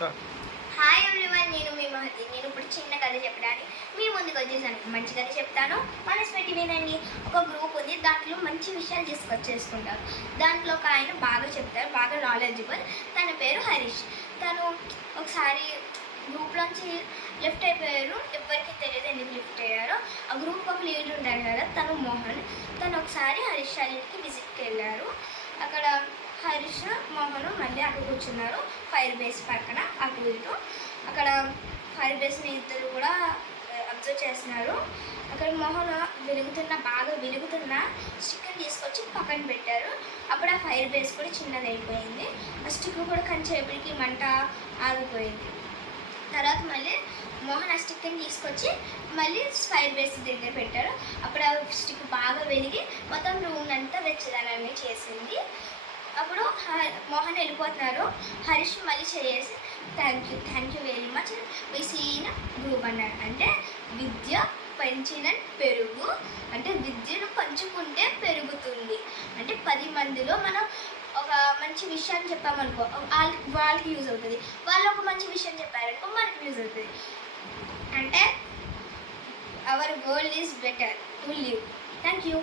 Hi everyone, నేను మీ మహతి. నేను ఇప్పుడు చిన్న కథ చెప్పడానికి మీ ముందుకు వచ్చేసాను. మంచి కథ చెప్తాను, మనసు పెట్టి వినండి. ఒక గ్రూప్ ఉంది, దాంట్లో మంచి విషయాలు చేసుకుంటారు. దాంట్లో ఒక ఆయన బాగా చెప్తారు, బాగా నాలెడ్జబుల్. తన పేరు హరీష్. తను ఒకసారి గ్రూప్లోంచి లిఫ్ట్ అయిపోయారు. ఎవరికి తెలియదు ఎందుకు లిఫ్ట్ అయ్యారో. ఆ గ్రూప్ ఒక లీడర్ ఉంటారు కదా, తను మోహన్. తను ఒకసారి హరీష్ ఇంటికి విజిట్కి వెళ్ళారు. అక్కడ హరీష్ మోహన్ మళ్ళీ అక్కడ కూర్చున్నారు, ఫైర్ బేస్ పక్కన. అటు ఇటు అక్కడ ఫైర్ బేస్ని ఇద్దరు కూడా అబ్జర్వ్ చేస్తున్నారు. అక్కడ మోహన్ బాగా వెలుగుతున్న స్టిక్ని తీసుకొచ్చి పక్కన పెట్టారు. అప్పుడు ఆ ఫైర్ బేస్ కూడా చిన్నది అయిపోయింది. ఆ స్టిక్ కూడా కొంచెంసేపటికి మంట ఆగిపోయింది. తర్వాత మళ్ళీ మోహన్ ఆ స్టిక్ని తీసుకొచ్చి మళ్ళీ ఫైర్ బేస్ దగ్గర పెట్టారు. అప్పుడు ఆ స్టిక్ బాగా వెలిగి మొత్తం రూమ్ అంతా వెచ్చదనాన్ని చేసింది. అప్పుడు మోహన్ వెళ్ళిపోతున్నారు. హరీష్ మళ్ళీ చేసి థ్యాంక్ యూ వెరీ మచ్ వి సీన్ గ్రూప్ అన్నాడు. అంటే విద్య పెంచిన పెరుగు, అంటే విద్యను పంచుకుంటే పెరుగుతుంది. అంటే 10 మందిలో మనం ఒక మంచి విషయాన్ని చెప్పామనుకో, వాళ్ళకి యూజ్ అవుతుంది. వాళ్ళు ఒక మంచి విషయం చెప్పారనుకో, మనకి యూజ్ అవుతుంది. అంటే our world is better to live. Thank you.